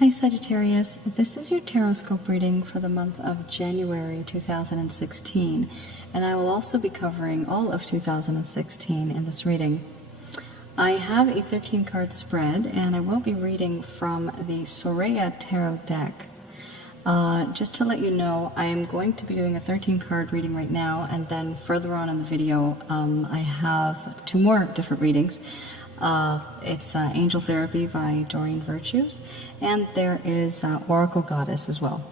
Hi Sagittarius, this is your Horoscope reading for the month of January 2016, and I will also be covering all of 2016 in this reading. I have a 13-card spread, and I will be reading from the Soraya Tarot deck. Just to let you know, I am going to be doing a 13-card reading right now, and then further on in the video, I have two more different readings. It's Angel Therapy by Doreen Virtues, and there is Oracle Goddess as well.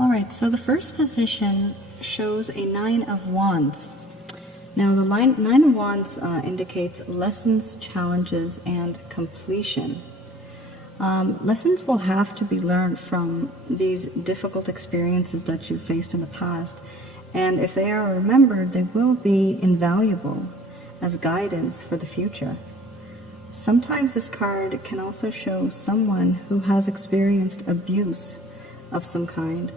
Alright, so the first position shows a Nine of Wands. Now the Nine of Wands indicates lessons, challenges, and completion. Lessons will have to be learned from these difficult experiences that you've faced in the past, and if they are remembered, they will be invaluable as guidance for the future. Sometimes this card can also show someone who has experienced abuse of some kind,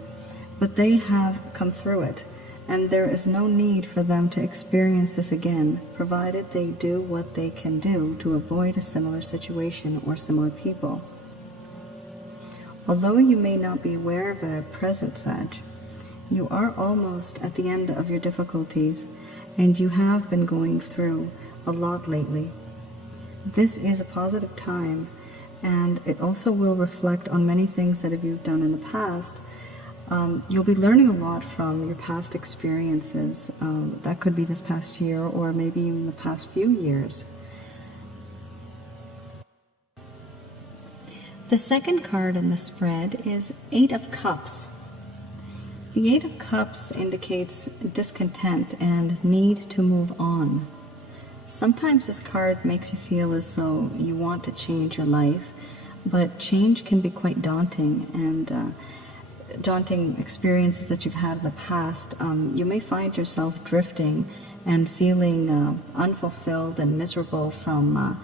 but they have come through it, and there is no need for them to experience this again, provided they do what they can do to avoid a similar situation or similar people. Although you may not be aware of it at present, Sag, you are almost at the end of your difficulties, and you have been going through a lot lately. This is a positive time, and it also will reflect on many things that you've done in the past. You'll be learning a lot from your past experiences. That could be this past year, or maybe even the past few years. The second card in the spread is Eight of Cups. The Eight of Cups indicates discontent and need to move on. Sometimes this card makes you feel as though you want to change your life, but change can be quite daunting, and daunting experiences that you've had in the past, you may find yourself drifting and feeling unfulfilled and miserable from,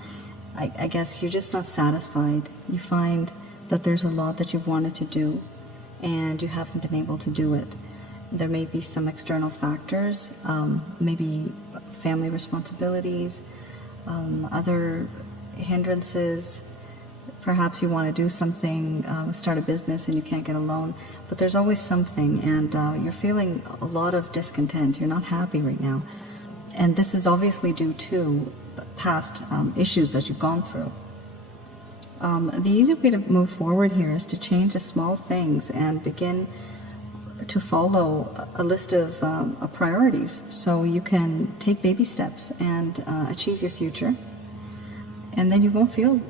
I guess you're just not satisfied. You find that there's a lot that you've wanted to do, and you haven't been able to do it. There may be some external factors, maybe family responsibilities, other hindrances. Perhaps you want to do something, start a business, and you can't get a loan, but there's always something, and you're feeling a lot of discontent. You're not happy right now, and this is obviously due to past issues that you've gone through. The easy way to move forward here is to change the small things and begin to follow a list of priorities, so you can take baby steps and achieve your future, and then you won't feel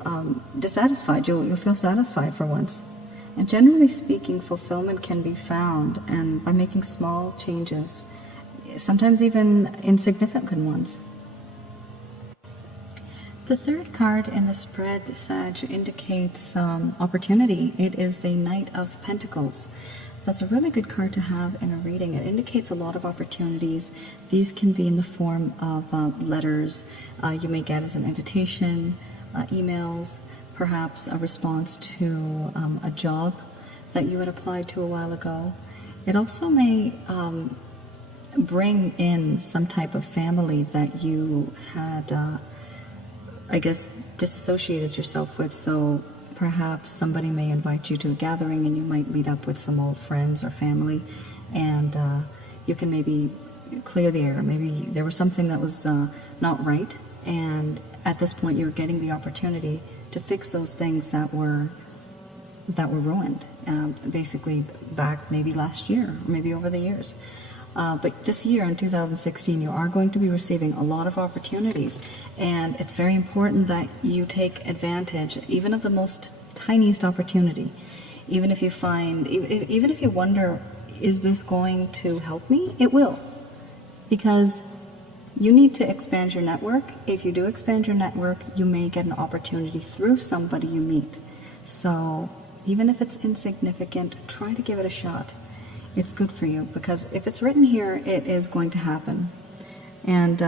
dissatisfied. You'll feel satisfied for once. And generally speaking, fulfillment can be found and by making small changes, sometimes even insignificant ones. The third card in the spread, Sag, indicates opportunity. It is the Knight of Pentacles. That's a really good card to have in a reading. It indicates a lot of opportunities. These can be in the form of letters you may get as an invitation, emails, perhaps a response to a job that you had applied to a while ago. It also may bring in some type of family that you had I guess, disassociated yourself with, so perhaps somebody may invite you to a gathering and you might meet up with some old friends or family, and you can maybe clear the air. Maybe there was something that was not right, and at this point you're getting the opportunity to fix those things that were ruined, basically back maybe last year, or maybe over the years. But this year, in 2016, you are going to be receiving a lot of opportunities, and it's very important that you take advantage, even of the most tiniest opportunity. Even if you find, even if you wonder, is this going to help me? It will, because you need to expand your network. If you do expand your network, you may get an opportunity through somebody you meet. So even if it's insignificant, try to give it a shot. It's good for you, because if it's written here, it is going to happen. And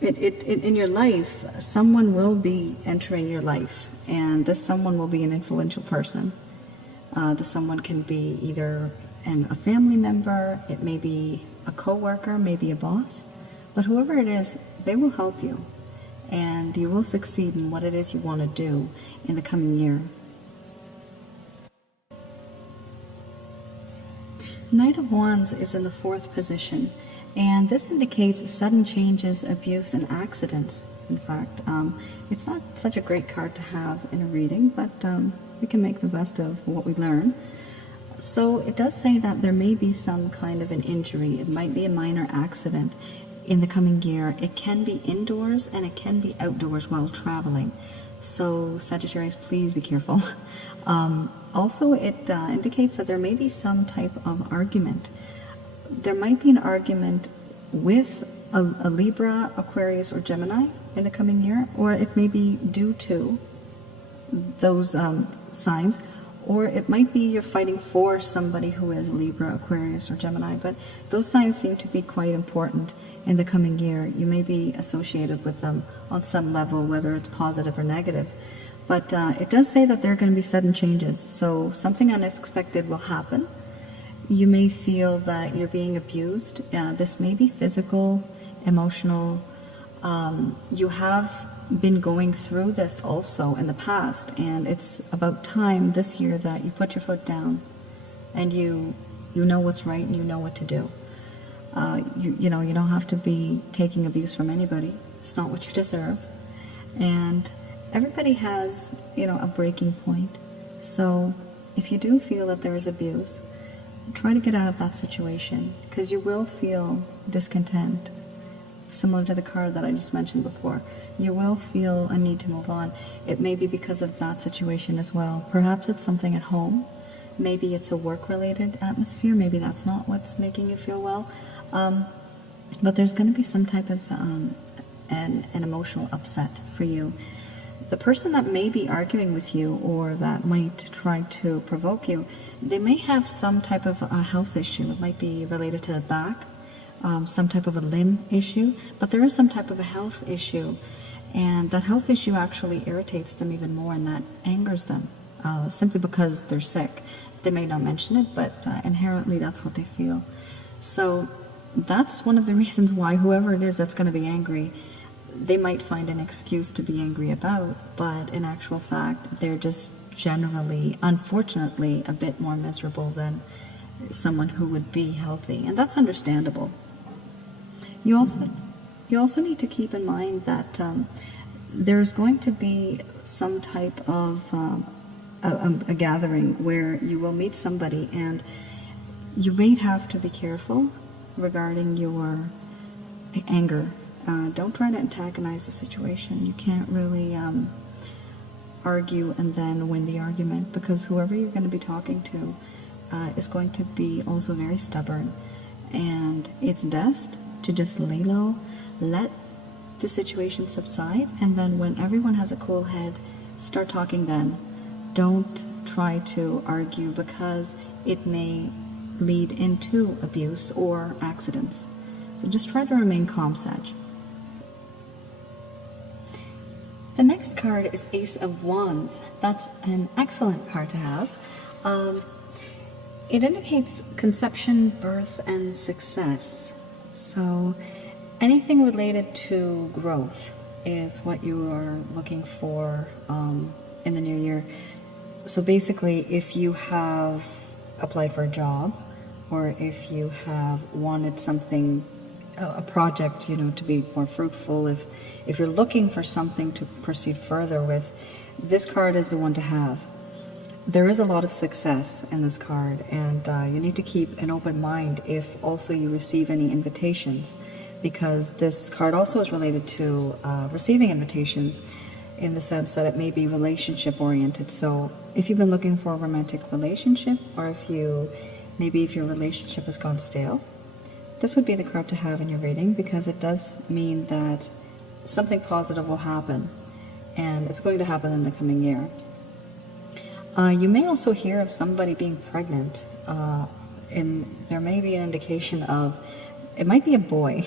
in your life, someone will be entering your life, and this someone will be an influential person. This someone can be either a family member, it may be a co-worker, maybe a boss, but whoever it is, they will help you. and you will succeed in what it is you want to do in the coming year. Knight of Wands is in the 4th position, and this indicates sudden changes, abuse, and accidents. In fact, it's not such a great card to have in a reading, but we can make the best of what we learn. So it does say that there may be some kind of an injury. It might be a minor accident in the coming year. It can be indoors and it can be outdoors while traveling. So Sagittarius, please be careful. Also, it indicates that there may be some type of argument. There might be an argument with a Libra, Aquarius, or Gemini in the coming year, or it may be due to those signs, or it might be you're fighting for somebody who is Libra, Aquarius, or Gemini, but those signs seem to be quite important in the coming year. You may be associated with them on some level, whether it's positive or negative. But it does say that there are going to be sudden changes, so something unexpected will happen. You may feel that you're being abused. This may be physical, emotional. You have been going through this also in the past, and it's about time this year that you put your foot down and you know what's right and you know what to do. You know, you don't have to be taking abuse from anybody. It's not what you deserve. And everybody has, you know, a breaking point. So if you do feel that there is abuse, try to get out of that situation, because you will feel discontent. Similar to the card that I just mentioned before, you will feel a need to move on. It may be because of that situation as well. Perhaps it's something at home. Maybe it's a work-related atmosphere. Maybe that's not what's making you feel well. But there's going to be some type of an emotional upset for you. The person that may be arguing with you or that might try to provoke you, they may have some type of a health issue. It might be related to the back, some type of a limb issue, but there is some type of a health issue, and that health issue actually irritates them even more, and that angers them simply because they're sick. They may not mention it, but inherently that's what they feel. So that's one of the reasons why whoever it is that's going to be angry, they might find an excuse to be angry about, but in actual fact, they're just generally, unfortunately, a bit more miserable than someone who would be healthy, and that's understandable. You also need to keep in mind that there's going to be some type of a gathering where you will meet somebody, and you may have to be careful regarding your anger. Don't try to antagonize the situation. You can't really argue and then win the argument, because whoever you're going to be talking to is going to be also very stubborn, and it's best to just lay low, let the situation subside, and then when everyone has a cool head, start talking then. Don't try to argue, because it may lead into abuse or accidents. So just try to remain calm, Sag. The next card is Ace of Wands. That's an excellent card to have. It indicates conception, birth, and success. So anything related to growth is what you are looking for in the new year. So basically, if you have applied for a job, or if you have wanted something, a project, you know, to be more fruitful, if you're looking for something to proceed further with, this card is the one to have. There is a lot of success in this card, and you need to keep an open mind if also you receive any invitations, because this card also is related to receiving invitations in the sense that it may be relationship oriented. So if you've been looking for a romantic relationship, or if your relationship has gone stale, this would be the card to have in your reading, because it does mean that something positive will happen, and it's going to happen in the coming year. You may also hear of somebody being pregnant, and there may be an indication of, it might be a boy.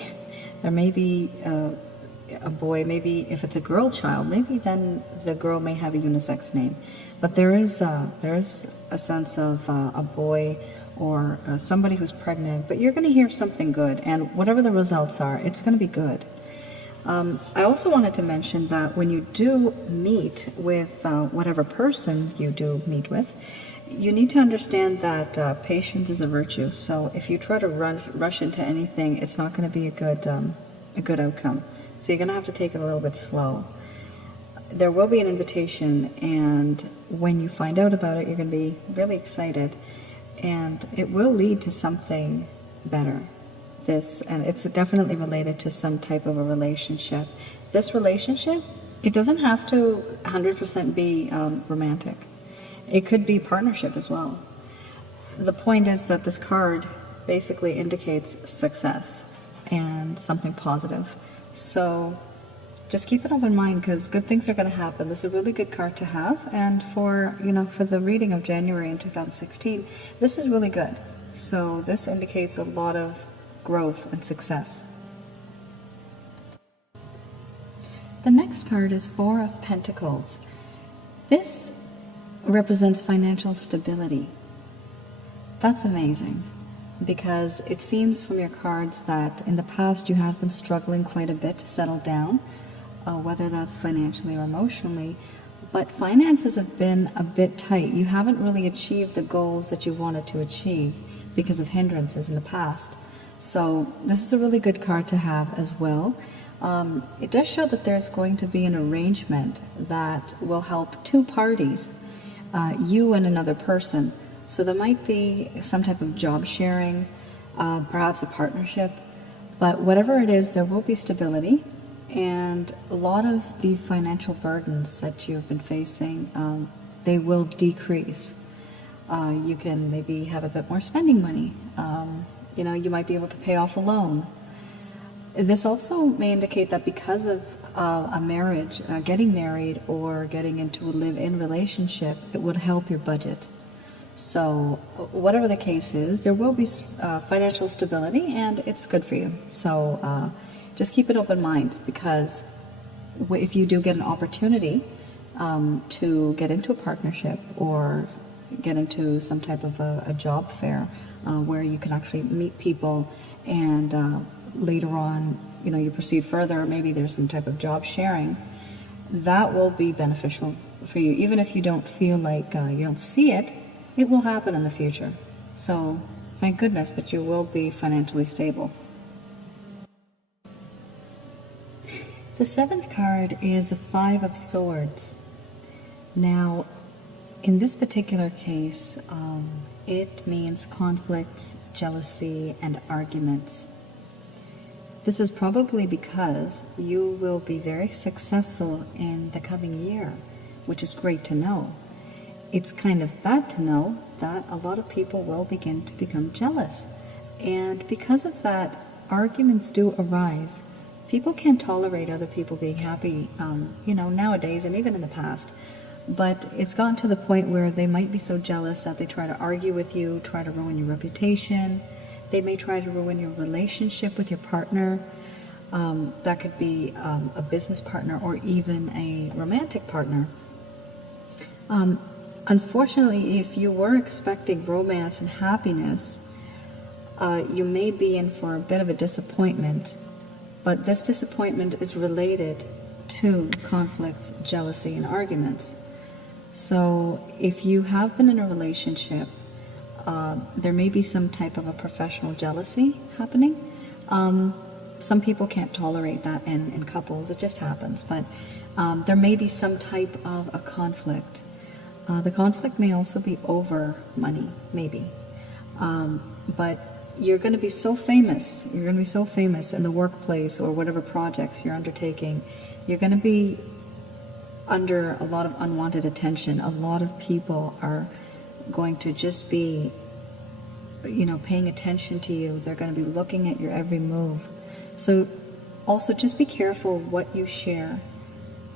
There may be a boy, maybe if it's a girl child, maybe then the girl may have a unisex name. But there is a sense of a boy or somebody who's pregnant, but you're going to hear something good, and whatever the results are, it's going to be good. I also wanted to mention that when you do meet with whatever person you do meet with, you need to understand that patience is a virtue. So if you try to rush into anything, it's not going to be a good outcome. So you're going to have to take it a little bit slow. There will be an invitation, and when you find out about it, you're going to be really excited, and it will lead to something better. And it's definitely related to some type of a relationship. This relationship, it doesn't have to 100% be romantic. It could be partnership as well. The point is that this card basically indicates success and something positive. So just keep it open mind, because good things are going to happen. This is a really good card to have, and for the reading of January in 2016, this is really good. So this indicates a lot of growth and success. The next card is Four of Pentacles. This represents financial stability. That's amazing, because it seems from your cards that in the past you have been struggling quite a bit to settle down, whether that's financially or emotionally, but finances have been a bit tight. You haven't really achieved the goals that you wanted to achieve because of hindrances in the past. So this is a really good card to have as well. It does show that there's going to be an arrangement that will help two parties, you and another person. So there might be some type of job sharing, perhaps a partnership, but whatever it is, there will be stability, and a lot of the financial burdens that you've been facing, they will decrease. You can maybe have a bit more spending money. You might be able to pay off a loan. This also may indicate that because of a marriage, getting married or getting into a live-in relationship, it would help your budget. So whatever the case is, there will be financial stability, and it's good for you. So just keep an open mind, because if you do get an opportunity to get into a partnership or get into some type of a job fair where you can actually meet people, and later on, you proceed further, maybe there's some type of job sharing, that will be beneficial for you. Even if you don't feel like you don't see it, it will happen in the future. So thank goodness, but you will be financially stable. The seventh card is a Five of Swords. Now, in this particular case, it means conflicts, jealousy, and arguments. This is probably because you will be very successful in the coming year, which is great to know. It's kind of bad to know that a lot of people will begin to become jealous. And because of that, arguments do arise. People can't tolerate other people being happy, nowadays and even in the past. But it's gotten to the point where they might be so jealous that they try to argue with you, try to ruin your reputation. They may try to ruin your relationship with your partner. That could be a business partner or even a romantic partner. Unfortunately, if you were expecting romance and happiness, you may be in for a bit of a disappointment. But this disappointment is related to conflicts, jealousy, and arguments. So if you have been in a relationship, there may be some type of a professional jealousy happening. Some people can't tolerate that in couples. It just happens. But there may be some type of a conflict. The conflict may also be over money, maybe. But you're going to be so famous. You're going to be so famous in the workplace or whatever projects you're undertaking. You're going to be under a lot of unwanted attention. A lot of people are going to just be, paying attention to you. They're going to be looking at your every move. So also just be careful what you share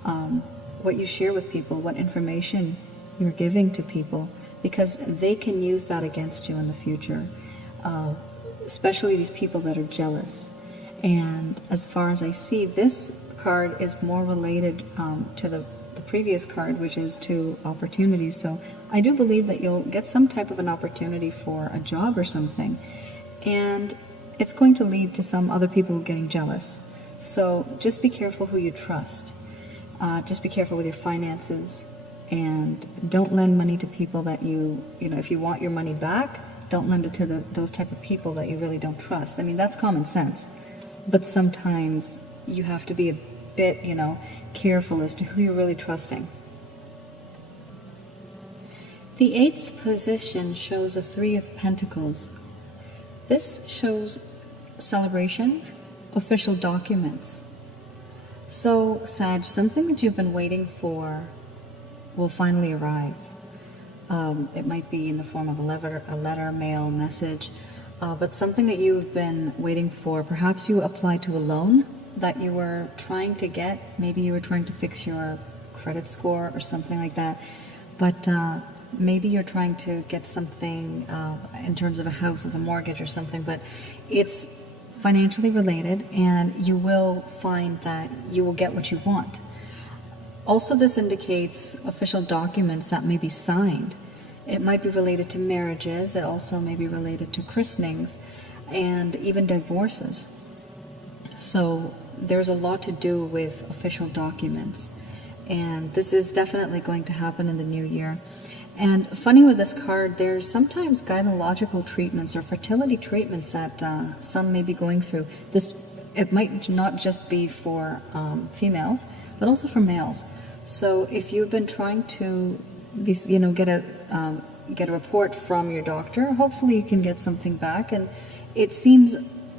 with people, what information you're giving to people, because they can use that against you in the future, especially these people that are jealous. And as far as I see, this card is more related to the previous card, which is to opportunities. So I do believe that you'll get some type of an opportunity for a job or something, and it's going to lead to some other people getting jealous. So just be careful who you trust. Just be careful with your finances, and don't lend money to people that if you want your money back, don't lend it to those type of people that you really don't trust. I mean, that's common sense, but sometimes you have to be a bit, careful as to who you're really trusting. The 8th position shows a 3 of Pentacles. This shows celebration, official documents. So, Sag, something that you've been waiting for will finally arrive. It might be in the form of a letter, mail, message, but something that you've been waiting for. Perhaps you applied to a loan that you were trying to get. Maybe you were trying to fix your credit score or something like that. But maybe you're trying to get something in terms of a house as a mortgage or something, but it's financially related, and you will find that you will get what you want. Also, this indicates official documents that may be signed. It might be related to marriages. It also may be related to christenings and even divorces. So there's a lot to do with official documents, and this is definitely going to happen in the new year. And funny with this card, there's sometimes gynecological treatments or fertility treatments that some may be going through. It might not just be for females, but also for males. So if you've been trying to get a report from your doctor, hopefully you can get something back. And it seems,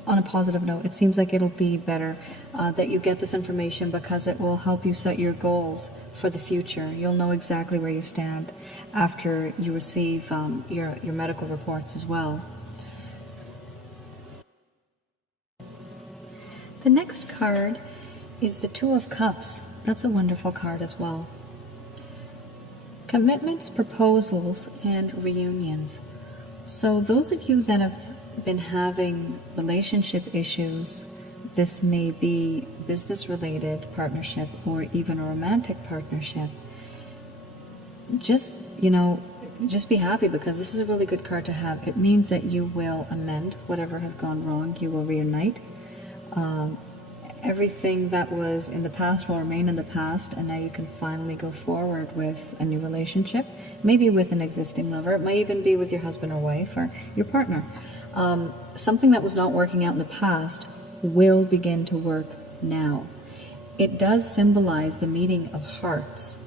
on a positive note, it seems like it'll be better that you get this information, because it will help you set your goals for the future. You'll know exactly where you stand after you receive your medical reports as well. The next card is the 2 of Cups. That's a wonderful card as well. Commitments, proposals, and reunions. So those of you that have been having relationship issues, this may be business-related partnership or even a romantic partnership. Just be happy, because this is a really good card to have. It means that you will amend whatever has gone wrong. You will reunite. Everything that was in the past will remain in the past, and now you can finally go forward with a new relationship, maybe with an existing lover. It might even be with your husband or wife or your partner. Something that was not working out in the past will begin to work now. It does symbolize the meeting of hearts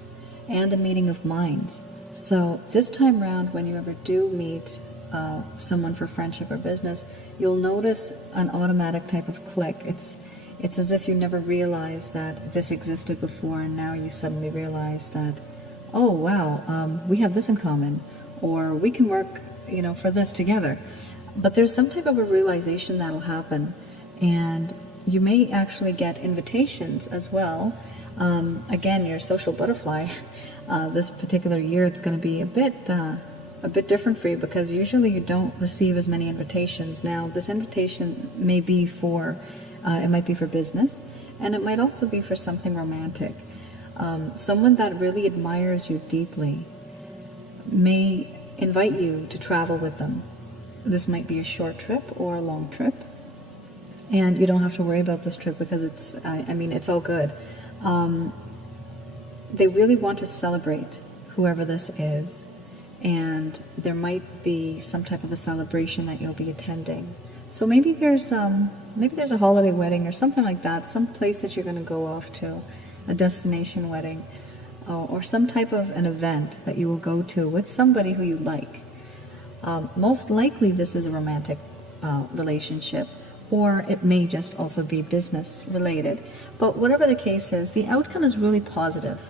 and the meeting of minds. So this time around, when you ever do meet someone for friendship or business, you'll notice an automatic type of click. It's as if you never realized that this existed before, and now you suddenly realize that, oh wow, we have this in common, or we can work for this together. But there's some type of a realization that'll happen, and you may actually get invitations as well. Again, you're a social butterfly. This particular year, it's going to be a bit different for you, because usually you don't receive as many invitations. Now, this invitation may be for, it might be for business, and it might also be for something romantic. Someone that really admires you deeply may invite you to travel with them. This might be a short trip or a long trip, and you don't have to worry about this trip, because it's all good. They really want to celebrate whoever this is, and there might be some type of a celebration that you'll be attending. So maybe there's a holiday wedding or something like that, some place that you're going to go off to, a destination wedding, or some type of an event that you will go to with somebody who you like. Most likely this is a romantic relationship, or it may just also be business related. But whatever the case is, the outcome is really positive.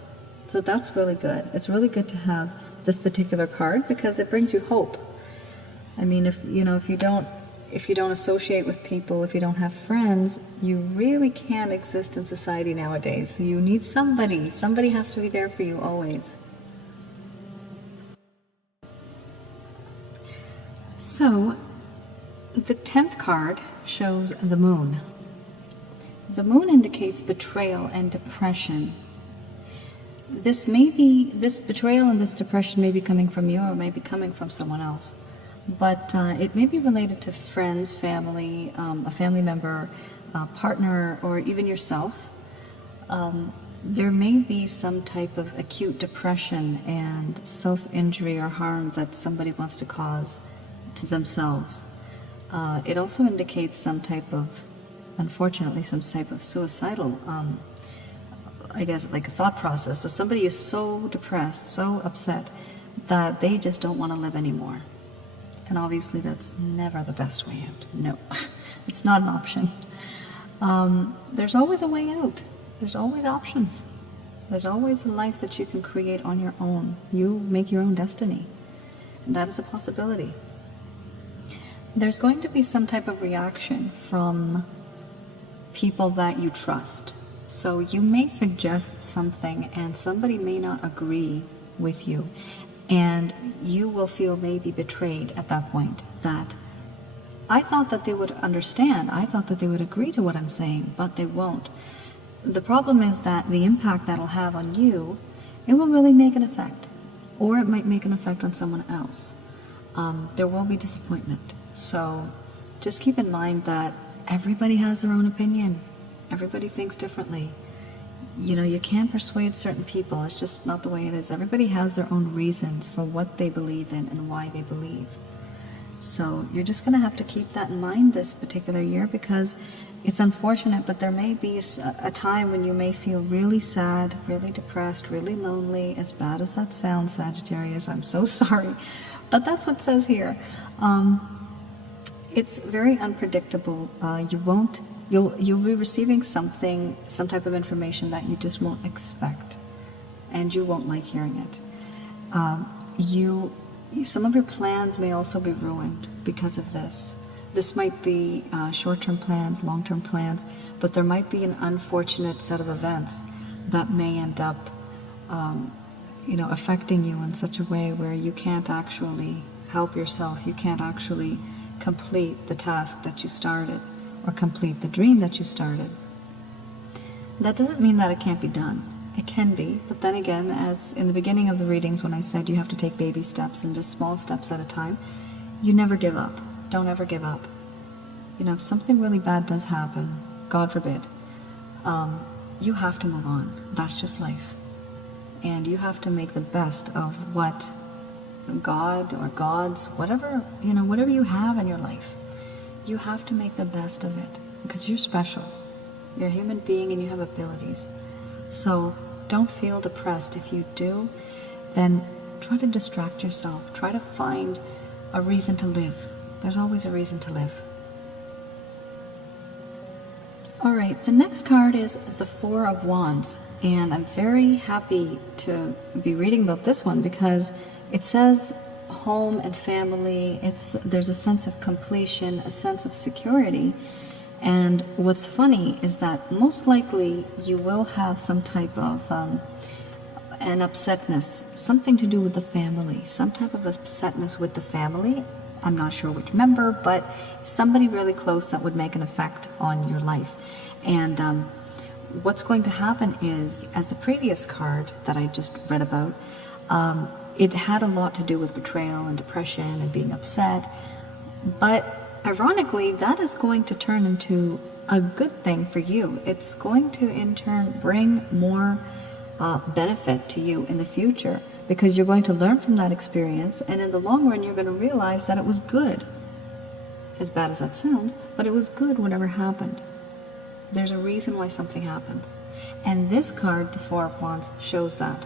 So that's really good. It's really good to have this particular card, because it brings you hope. I mean, if you don't associate with people, if you don't have friends, you really can't exist in society nowadays. You need somebody. Somebody has to be there for you always. So, the 10th card shows the moon. The moon indicates betrayal and depression. This betrayal and this depression may be coming from you, or may be coming from someone else. But it may be related to friends, family, a family member, partner or even yourself, there may be some type of acute depression and self-injury or harm that somebody wants to cause to themselves. It also indicates some type of, unfortunately, some type of suicidal, I guess, like a thought process. So somebody is so depressed, so upset, that they just don't want to live anymore. And obviously that's never the best way out. No, it's not an option. There's always a way out. There's always options. There's always a life that you can create on your own. You make your own destiny. And that is a possibility. There's going to be some type of reaction from people that you trust. So you may suggest something and somebody may not agree with you. And you will feel maybe betrayed at that point, that I thought that they would understand, I thought that they would agree to what I'm saying, but they won't. The problem is that the impact that'll have on you, it will really make an effect, or it might make an effect on someone else. There will be disappointment. So just keep in mind that everybody has their own opinion. Everybody thinks differently. You know, you can't persuade certain people. It's just not the way it is. Everybody has their own reasons for what they believe in and why they believe. So you're just going to have to keep that in mind this particular year, because it's unfortunate, but there may be a time when you may feel really sad, really depressed, really lonely. As bad as that sounds, Sagittarius, I'm so sorry. But that's what it says here. It's very unpredictable. You'll be receiving something, some type of information that you just won't expect, and you won't like hearing it. Some of your plans may also be ruined because of this. This might be short-term plans, long-term plans, but there might be an unfortunate set of events that may end up, affecting you in such a way where you can't actually help yourself. You can't actually complete the task that you started, or complete the dream that you started. That doesn't mean that it can't be done. It can be, but then again, as in the beginning of the readings when I said you have to take baby steps and just small steps at a time, you never give up. Don't ever give up. You know, if something really bad does happen, God forbid, you have to move on. That's just life. And you have to make the best of what God or gods, whatever you have in your life. You have to make the best of it, because you're special. You're a human being and you have abilities. So don't feel depressed. If you do, then try to distract yourself. Try to find a reason to live. There's always a reason to live. All right, the next card is the Four of Wands. And I'm very happy to be reading about this one because it says home and family. There's a sense of completion, a sense of security. And what's funny is that most likely you will have some type of an upsetness, something to do with the family, some type of upsetness with the family. I'm not sure which member, but somebody really close that would make an effect on your life. And what's going to happen is, as the previous card that I just read about, it had a lot to do with betrayal and depression and being upset. But ironically, that is going to turn into a good thing for you. It's going to, in turn, bring more benefit to you in the future, because you're going to learn from that experience, and in the long run, you're going to realize that it was good. As bad as that sounds, but it was good whatever happened. There's a reason why something happens. And this card, the Four of Wands, shows that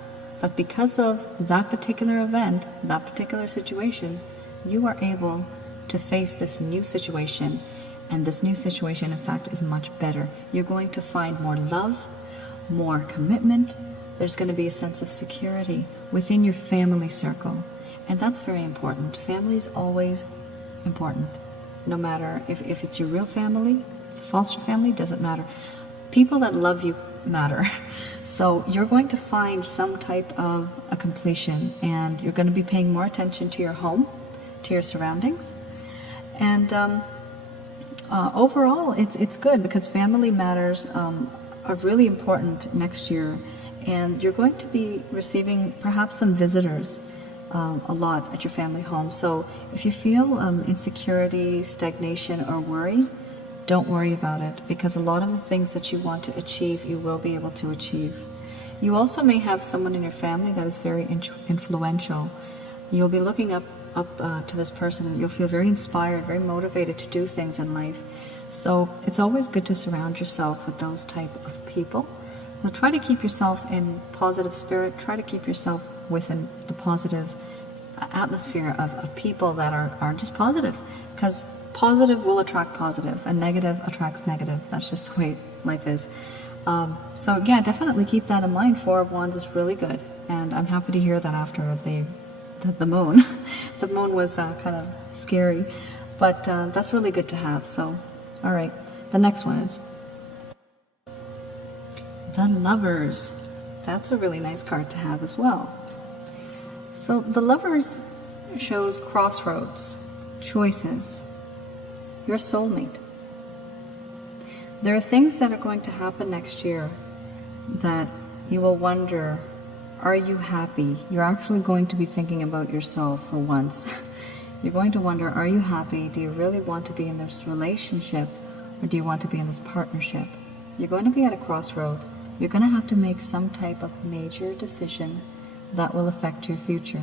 because of that particular event, that particular situation, you are able to face this new situation, and this new situation, in fact, is much better. You're going to find more love, more commitment. There's going to be a sense of security within your family circle, and that's very important. Family is always important, no matter if it's your real family, it's a foster family, doesn't matter. People that love you matter. So you're going to find some type of a completion, and you're going to be paying more attention to your home, to your surroundings. And overall, it's good, because family matters are really important next year. And you're going to be receiving perhaps some visitors a lot at your family home. So if you feel insecurity, stagnation, or worry, don't worry about it, because a lot of the things that you want to achieve, you will be able to achieve. You also may have someone in your family that is very influential. You'll be looking up to this person, and you'll feel very inspired, very motivated to do things in life. So it's always good to surround yourself with those type of people. Now try to keep yourself in positive spirit. Try to keep yourself within the positive atmosphere of people that are just positive, because positive will attract positive and negative attracts negative. That's just the way life is. So yeah, definitely keep that in mind. Four of Wands is really good, and I'm happy to hear that after the moon. The moon was kind of scary, but that's really good to have. So, all right, the next one is the Lovers. That's a really nice card to have as well. So the Lovers shows crossroads, choices, your soulmate. There are things that are going to happen next year that you will wonder, are you happy? You're actually going to be thinking about yourself for once. You're going to wonder, are you happy? Do you really want to be in this relationship, or do you want to be in this partnership? You're going to be at a crossroads. You're going to have to make some type of major decision that will affect your future.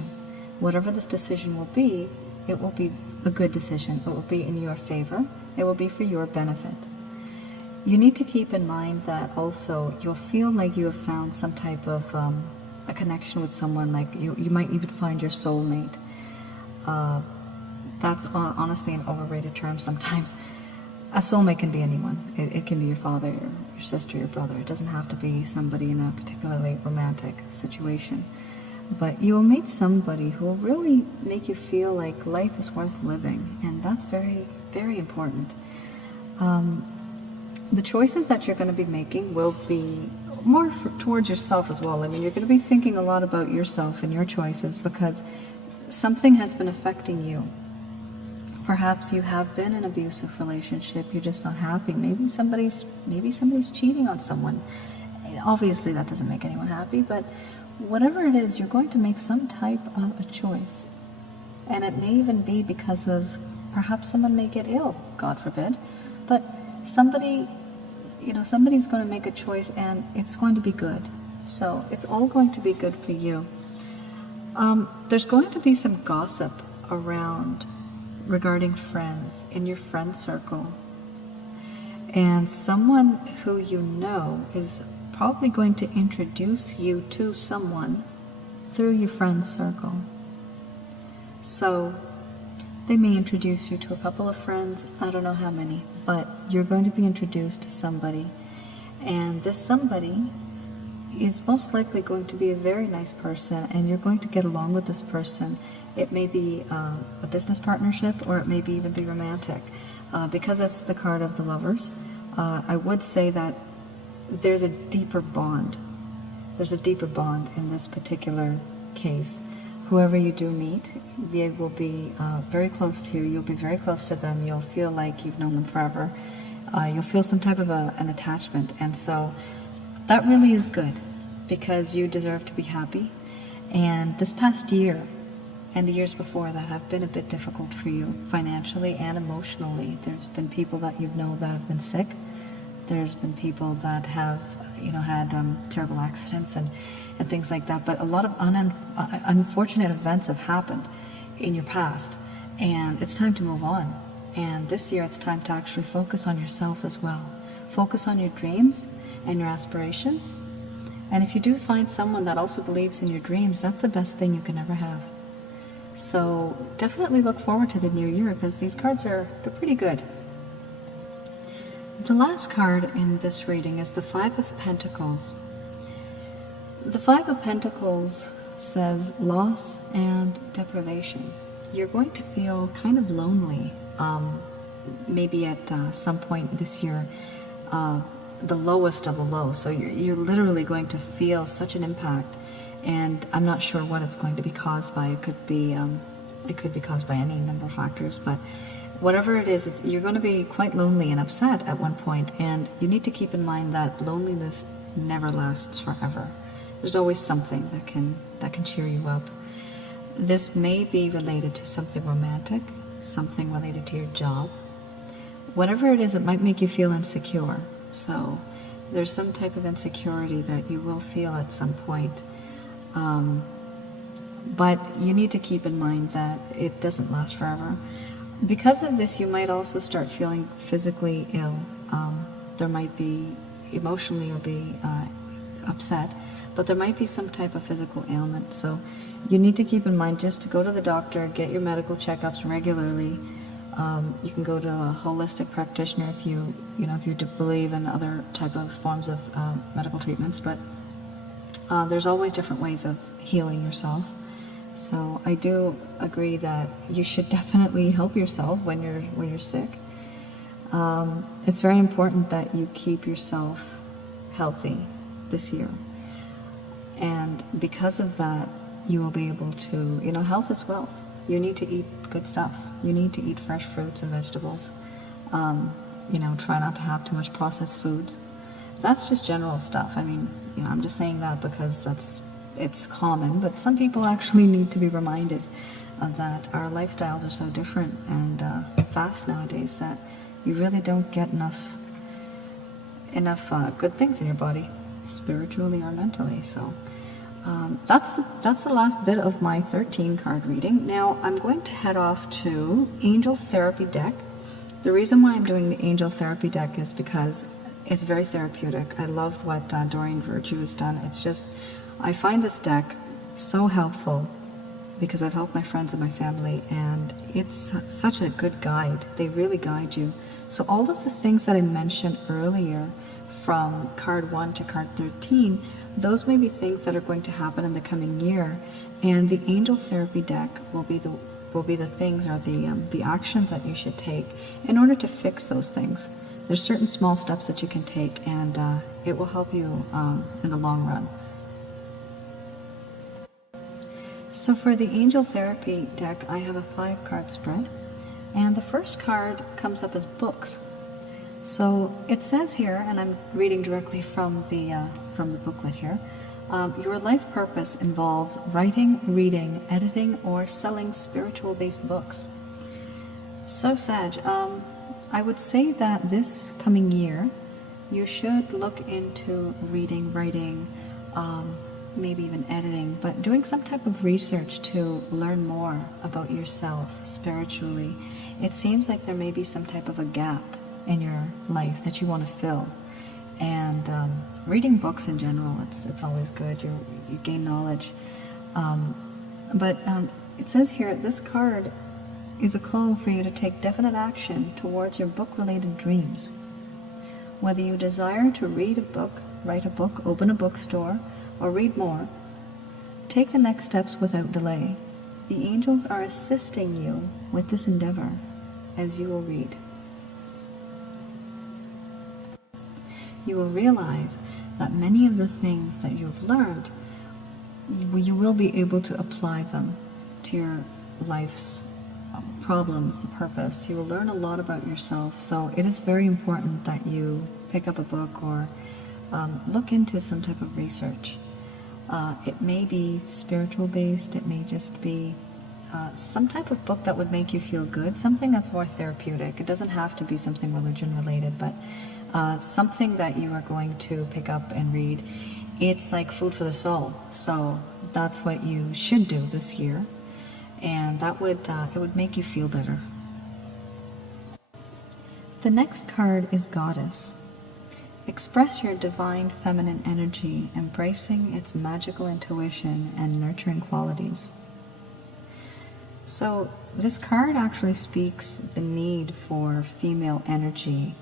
Whatever this decision will be, it will be a good decision. It will be in your favor. It will be for your benefit. You need to keep in mind that also you'll feel like you have found some type of a connection with someone, like you might even find your soulmate. That's honestly an overrated term sometimes. A soulmate can be anyone. It can be your father, your sister, your brother. It doesn't have to be somebody in a particularly romantic situation. But you will meet somebody who will really make you feel like life is worth living, and that's very, very important. The choices that you're going to be making will be more towards yourself as well. I mean, you're going to be thinking a lot about yourself and your choices, because something has been affecting you. Perhaps you have been in an abusive relationship, you're just not happy. Maybe somebody's cheating on someone. Obviously that doesn't make anyone happy, but whatever it is, you're going to make some type of a choice. And it may even be because of, perhaps someone may get ill, God forbid, but somebody's going to make a choice, and it's going to be good. So it's all going to be good for you. There's going to be some gossip regarding friends in your friend circle. And someone who you know is probably going to introduce you to someone through your friend circle. So they may introduce you to a couple of friends, I don't know how many, but you're going to be introduced to somebody. And this somebody is most likely going to be a very nice person, and you're going to get along with this person. It may be a business partnership, or it may even be romantic. Because it's the card of the Lovers, I would say that there's a deeper bond. There's a deeper bond in this particular case. Whoever you do meet, they will be very close to you. You'll be very close to them. You'll feel like you've known them forever. You'll feel some type of an attachment. And so that really is good, because you deserve to be happy. And this past year and the years before that have been a bit difficult for you financially and emotionally. There's been people that you've known that have been sick. There's been people that have had terrible accidents and things like that. But a lot of unfortunate events have happened in your past, and it's time to move on. And this year it's time to actually focus on yourself as well. Focus on your dreams and your aspirations. And if you do find someone that also believes in your dreams, that's the best thing you can ever have. So definitely look forward to the new year, because these cards they're pretty good. The last card in this reading is the Five of Pentacles. The Five of Pentacles says loss and deprivation. You're going to feel kind of lonely, maybe at some point this year, the lowest of the low. So you're literally going to feel such an impact, and I'm not sure what it's going to be caused by. It could be caused by any number of factors, but whatever it is, you're going to be quite lonely and upset at one point, and you need to keep in mind that loneliness never lasts forever. There's always something that can cheer you up. This may be related to something romantic, something related to your job, whatever it is, it might make you feel insecure. So there's some type of insecurity that you will feel at some point. But you need to keep in mind that it doesn't last forever. Because of this, you might also start feeling physically ill. There might be, emotionally you'll be upset, but there might be some type of physical ailment. So you need to keep in mind just to go to the doctor, get your medical checkups regularly. You can go to a holistic practitioner if you believe in other type of forms of medical treatments, but there's always different ways of healing yourself. So I do agree that you should definitely help yourself when you're sick. It's very important that you keep yourself healthy this year. And because of that, you will be able to, health is wealth. You need to eat good stuff. You need to eat fresh fruits and vegetables. Try not to have too much processed foods. That's just general stuff. I mean, I'm just saying that because it's common, but some people actually need to be reminded of that. Our lifestyles are so different and fast nowadays that you really don't get enough good things in your body, spiritually or mentally. So that's the last bit of my 13 card reading. Now I'm going to head off to Angel Therapy deck. The reason why I'm doing the Angel Therapy deck is because it's very therapeutic. I love what Doreen Virtue has done. It's just, I find this deck so helpful because I've helped my friends and my family, and it's such a good guide. They really guide you. So all of the things that I mentioned earlier, from card 1 to card 13, those may be things that are going to happen in the coming year, and the Angel Therapy deck will be the things, or the actions that you should take in order to fix those things. There's certain small steps that you can take, and it will help you in the long run. So for the Angel Therapy deck, I have a 5-card spread, and the first card comes up as books. So it says here, and I'm reading directly from the booklet here, your life purpose involves writing, reading, editing, or selling spiritual-based books. So Sag, I would say that this coming year, you should look into reading, writing, maybe even editing, but doing some type of research to learn more about yourself spiritually. It seems like there may be some type of a gap in your life that you want to fill. And reading books in general, it's always good. You gain knowledge. But it says here, this card is a call for you to take definite action towards your book-related dreams. Whether you desire to read a book, write a book, open a bookstore, or read more, take the next steps without delay. The angels are assisting you with this endeavor as you will read. You will realize that many of the things that you've learned, you will be able to apply them to your life's problems, the purpose. You will learn a lot about yourself, so it is very important that you pick up a book or look into some type of research. It may be spiritual based, it may just be some type of book that would make you feel good, something that's more therapeutic. It doesn't have to be something religion related, but something that you are going to pick up and read. It's like food for the soul, so that's what you should do this year, and that would it would make you feel better. The next card is Goddess. Express your divine feminine energy, embracing its magical intuition and nurturing qualities. So this card actually speaks the need for female energy,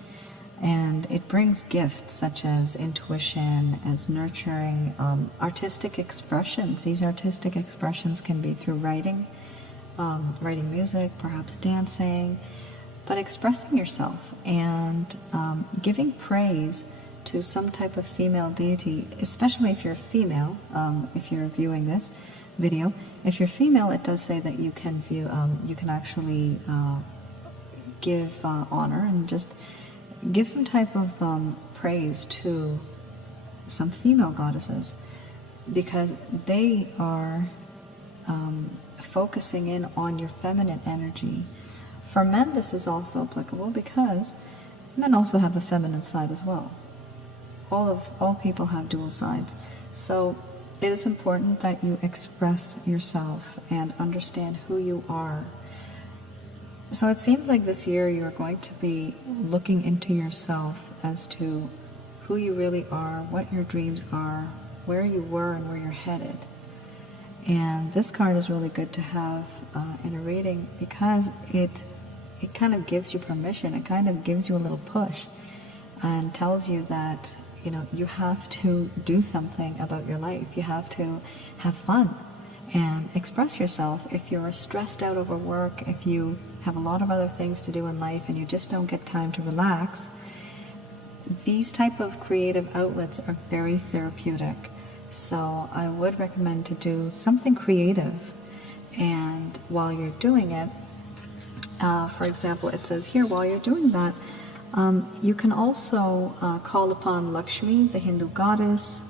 and it brings gifts such as intuition, as nurturing, artistic expressions. These artistic expressions can be through writing, writing music, perhaps dancing, but expressing yourself and giving praise to some type of female deity, especially if you're female. If you're viewing this video, if you're female, it does say that you can view, you can actually give honor and just give some type of praise to some female goddesses, because they are focusing in on your feminine energy For men, this is also applicable because men also have a feminine side as well. All people have dual sides. So it is important that you express yourself and understand who you are. So it seems like this year you're going to be looking into yourself as to who you really are, what your dreams are, where you were and where you're headed. And this card is really good to have in a reading because it kind of gives you permission. It kind of gives you a little push and tells you that, you know, you have to do something about your life. You have to have fun and express yourself. If you're stressed out over work, if you have a lot of other things to do in life and you just don't get time to relax, these type of creative outlets are very therapeutic. So I would recommend to do something creative. And while you're doing it, for example, it says here, while you're doing that, you can also call upon Lakshmi, the Hindu goddess.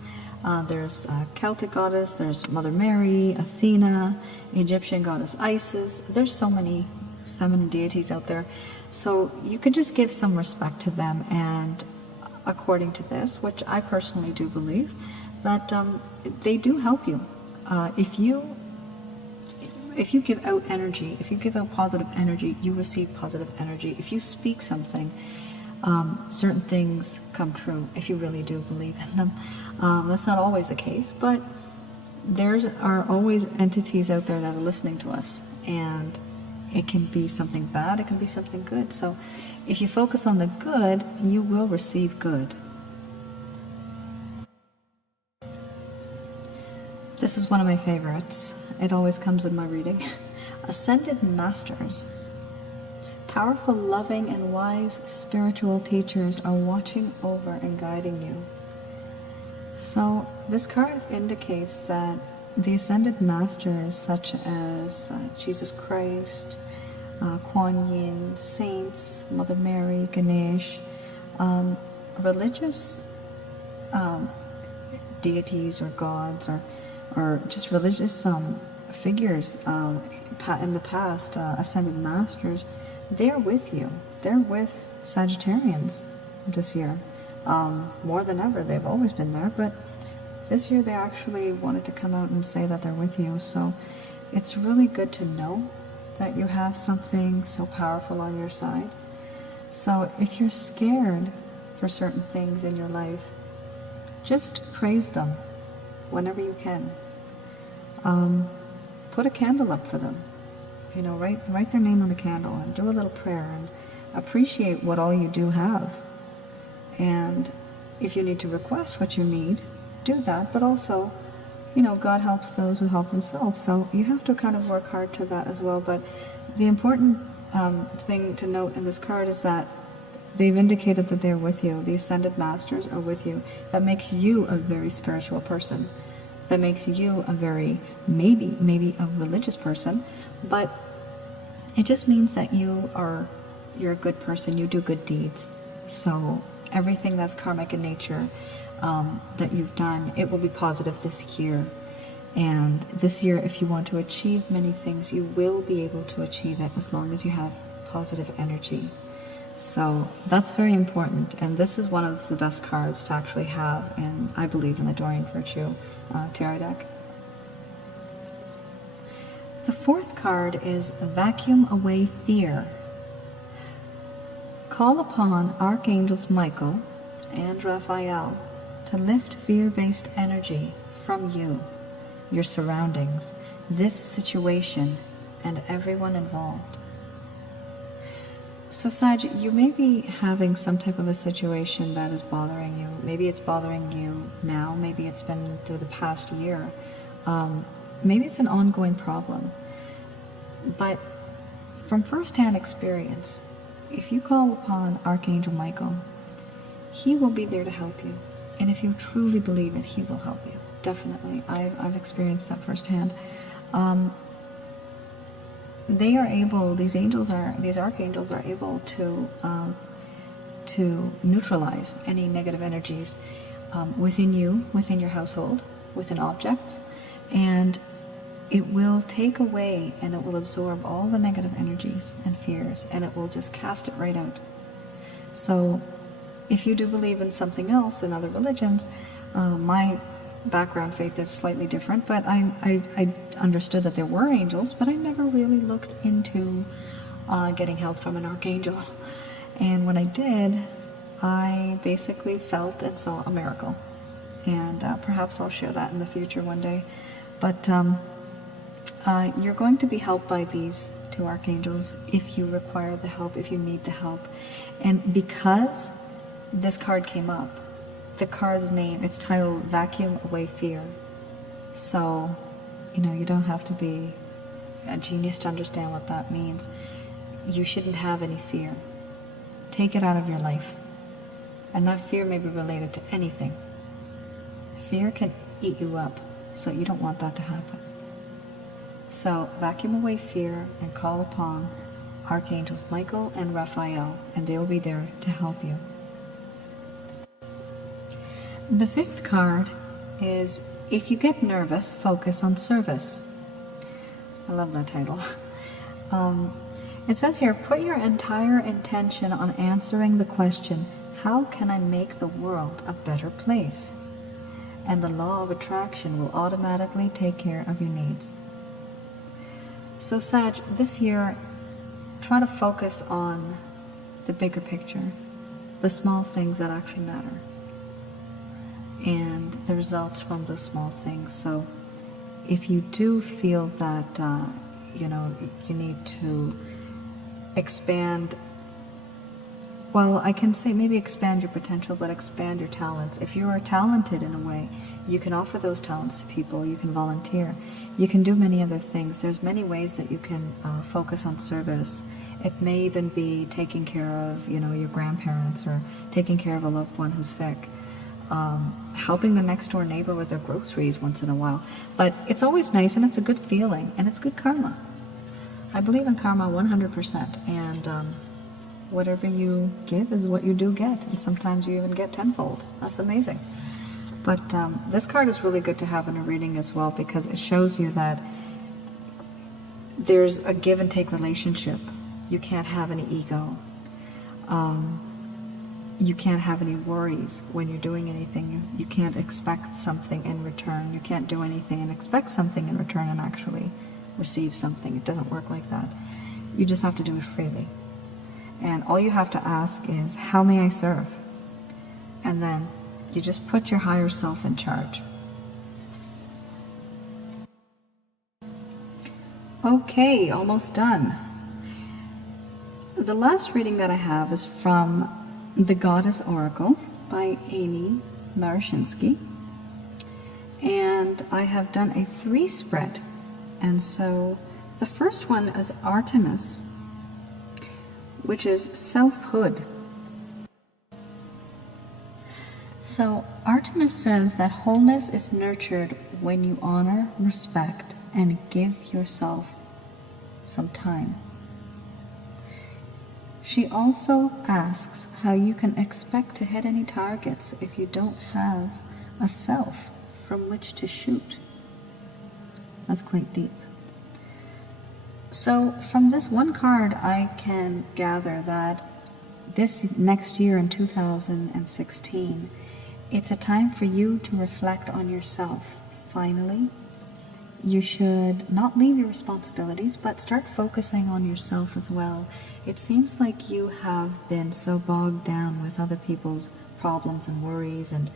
There's a Celtic goddess, there's Mother Mary, Athena, Egyptian goddess Isis. There's so many feminine deities out there. So you could just give some respect to them, and according to this, which I personally do believe, that they do help you. If you give out energy, if you give out positive energy, you receive positive energy. If you speak something, certain things come true, if you really do believe in them. That's not always the case, but there are always entities out there that are listening to us, and it can be something bad, it can be something good. So if you focus on the good, you will receive good. This is one of my favorites. It always comes in my reading. Ascended Masters. Powerful, loving, and wise spiritual teachers are watching over and guiding you. So this card indicates that the Ascended Masters, such as Jesus Christ, Kuan Yin, saints, Mother Mary, Ganesh, religious deities or gods, or just religious figures in the past, Ascended Masters, they're with you. They're with Sagittarians this year. More than ever, they've always been there, but this year they actually wanted to come out and say that they're with you. So it's really good to know that you have something so powerful on your side. So if you're scared for certain things in your life, just praise them whenever you can. Put a candle up for them. You know, write their name on a candle and do a little prayer and appreciate what all you do have. And if you need to request what you need, do that. But also, you know, God helps those who help themselves. So you have to kind of work hard to that as well. But the important thing to note in this card is that they've indicated that they're with you. The Ascended Masters are with you. That makes you a very spiritual person. That makes you a very, maybe a religious person. But it just means that you're a good person. You do good deeds. So everything that's karmic in nature that you've done, it will be positive this year. And this year, if you want to achieve many things, you will be able to achieve it as long as you have positive energy. So that's very important. And this is one of the best cards to actually have, and I believe in the Doreen Virtue tarot deck. The fourth card is Vacuum Away Fear. Call upon Archangels Michael and Raphael to lift fear-based energy from you, your surroundings, this situation, and everyone involved. So Sag, you may be having some type of a situation that is bothering you. Maybe it's bothering you now, maybe it's been through the past year. Maybe it's an ongoing problem. But from first-hand experience, if you call upon Archangel Michael, he will be there to help you. And if you truly believe it, he will help you. Definitely. I've experienced that firsthand. They are able, these archangels are able to neutralize any negative energies within you, within your household, within objects. And it will take away and it will absorb all the negative energies and fears, and it will just cast it right out. So if you do believe in something else in other religions, my background faith is slightly different, but I understood that there were angels, but I never really looked into getting help from an archangel. And when I did, I basically felt and saw a miracle. And perhaps I'll share that in the future one day. But you're going to be helped by these two archangels if you require the help, if you need the help. And because this card came up, the card's name, it's titled Vacuum Away Fear. So, you don't have to be a genius to understand what that means. You shouldn't have any fear. Take it out of your life. And that fear may be related to anything. Fear can eat you up, so you don't want that to happen. So vacuum away fear and call upon Archangels Michael and Raphael, and they will be there to help you. The fifth card is If You Get Nervous, Focus on Service. I love that title. It says here, put your entire intention on answering the question, how can I make the world a better place? And the law of attraction will automatically take care of your needs. So Sag, this year, try to focus on the bigger picture, the small things that actually matter, and the results from those small things. So if you do feel that, you need to expand, well, I can say maybe expand your potential, but expand your talents. If you are talented in a way, you can offer those talents to people, you can volunteer, you can do many other things. There's many ways that you can focus on service. It may even be taking care of, your grandparents, or taking care of a loved one who's sick, helping the next door neighbor with their groceries once in a while. But it's always nice, and it's a good feeling, and it's good karma. I believe in karma 100%, and whatever you give is what you do get, and sometimes you even get tenfold. That's amazing. But this card is really good to have in a reading as well, because it shows you that there's a give and take relationship. You can't have any ego. You can't have any worries when you're doing anything. You can't expect something in return. You can't do anything and expect something in return and actually receive something. It doesn't work like that. You just have to do it freely. And all you have to ask is, how may I serve? And then you just put your higher self in charge. Okay, almost done. The last reading that I have is from The Goddess Oracle by Amy Marashinsky. And I have done a 3 spread. And so the first one is Artemis, which is selfhood. So Artemis says that wholeness is nurtured when you honor, respect, and give yourself some time. She also asks how you can expect to hit any targets if you don't have a self from which to shoot. That's quite deep. So from this one card, I can gather that this next year in 2016, it's a time for you to reflect on yourself. Finally, you should not leave your responsibilities, but start focusing on yourself as well. It seems like you have been so bogged down with other people's problems and worries and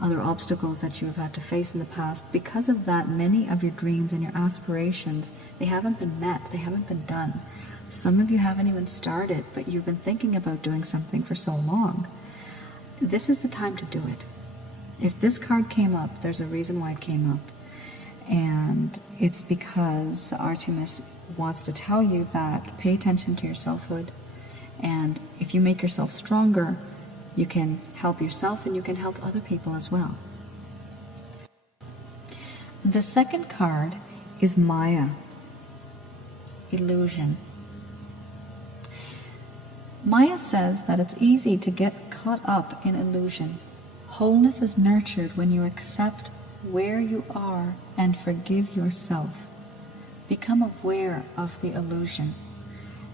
other obstacles that you have had to face in the past. Because of that, many of your dreams and your aspirations, they haven't been met, they haven't been done. Some of you haven't even started, but you've been thinking about doing something for so long. This is the time to do it. If this card came up, there's a reason why it came up. And it's because Artemis wants to tell you that pay attention to your selfhood. And if you make yourself stronger, you can help yourself and you can help other people as well. The second card is Maya, illusion. Maya says that it's easy to get caught up in illusion. Wholeness is nurtured when you accept where you are and forgive yourself. Become aware of the illusion.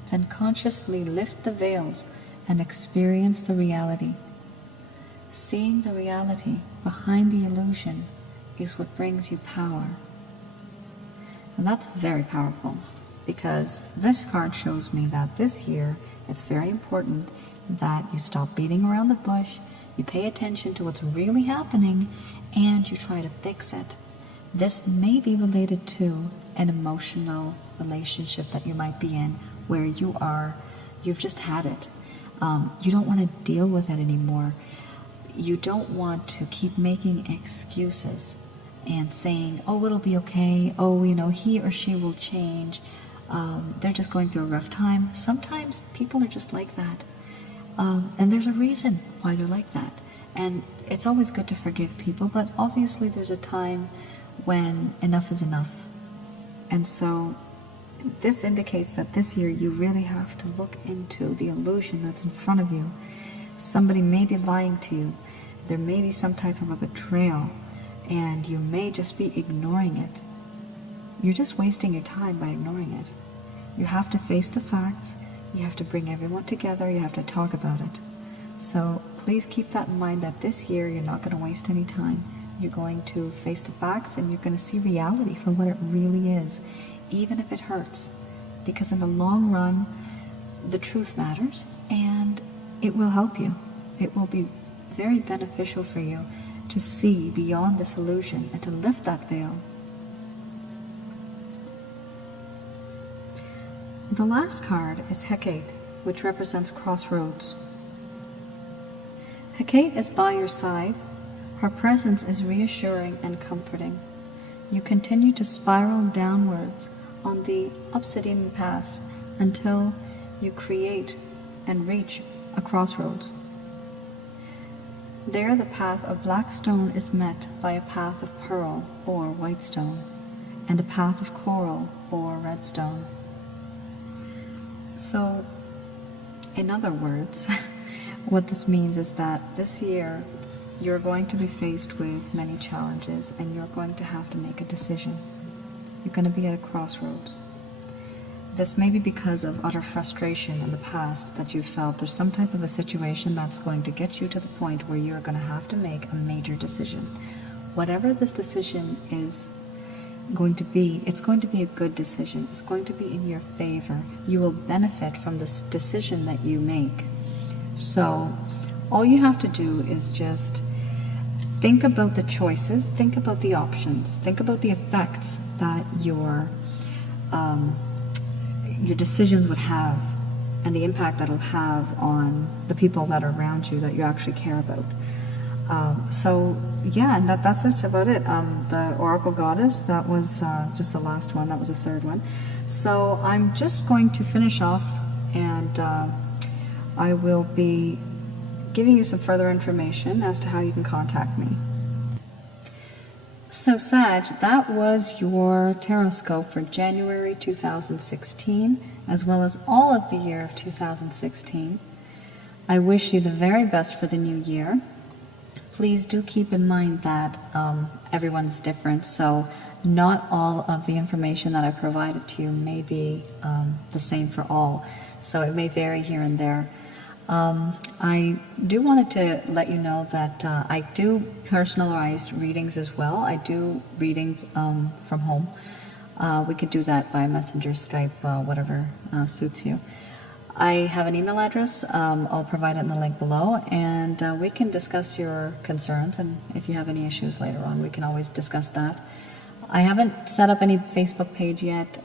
Then consciously lift the veils and experience the reality. Seeing the reality behind the illusion is what brings you power. And that's very powerful, because this card shows me that this year it's very important that you stop beating around the bush, you pay attention to what's really happening, and you try to fix it. This may be related to an emotional relationship that you might be in, where you've just had it. You don't want to deal with it anymore. You don't want to keep making excuses and saying, oh, it'll be okay, oh, he or she will change, they're just going through a rough time. Sometimes people are just like that. And there's a reason why they're like that. And it's always good to forgive people, but obviously there's a time when enough is enough. And so this indicates that this year you really have to look into the illusion that's in front of you. Somebody may be lying to you. There may be some type of a betrayal, and you may just be ignoring it. You're just wasting your time by ignoring it. You have to face the facts. You have to bring everyone together. You have to talk about it. So please keep that in mind, that this year you're not going to waste any time. You're going to face the facts, and you're going to see reality for what it really is, even if it hurts. Because in the long run, the truth matters, and it will help you. It will be very beneficial for you to see beyond this illusion and to lift that veil. The last card is Hecate, which represents crossroads. Hecate is by your side. Her presence is reassuring and comforting. You continue to spiral downwards on the obsidian path until you create and reach a crossroads. There the path of black stone is met by a path of pearl or white stone, and a path of coral or red stone. So, in other words, what this means is that this year you're going to be faced with many challenges, and you're going to have to make a decision. You're going to be at a crossroads. This may be because of utter frustration in the past that you felt. There's some type of a situation that's going to get you to the point where you're going to have to make a major decision. Whatever this decision is going to be, it's going to be a good decision. It's going to be in your favor. You will benefit from this decision that you make. So all you have to do is just think about the choices, think about the options, think about the effects that your decisions would have, and the impact that it'll have on the people that are around you that you actually care about. So yeah, and that's just about it. The Oracle Goddess, that was just the last one, that was the third one. So I'm just going to finish off, and I will be giving you some further information as to how you can contact me. So Sag, that was your Horoscope for January 2016, as well as all of the year of 2016. I wish you the very best for the new year. Please do keep in mind that everyone's different, so not all of the information that I provided to you may be the same for all, so it may vary here and there. I do wanted to let you know that I do personalized readings as well. I do readings from home. We could do that via Messenger, Skype, whatever suits you. I have an email address. I'll provide it in the link below, and we can discuss your concerns, and if you have any issues later on, we can always discuss that. I haven't set up any Facebook page yet.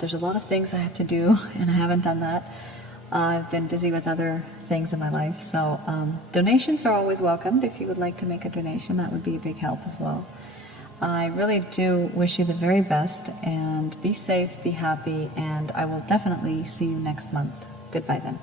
There's a lot of things I have to do, and I haven't done that. I've been busy with other things in my life, so donations are always welcomed. If you would like to make a donation, that would be a big help as well. I really do wish you the very best, and be safe, be happy, and I will definitely see you next month. Goodbye then.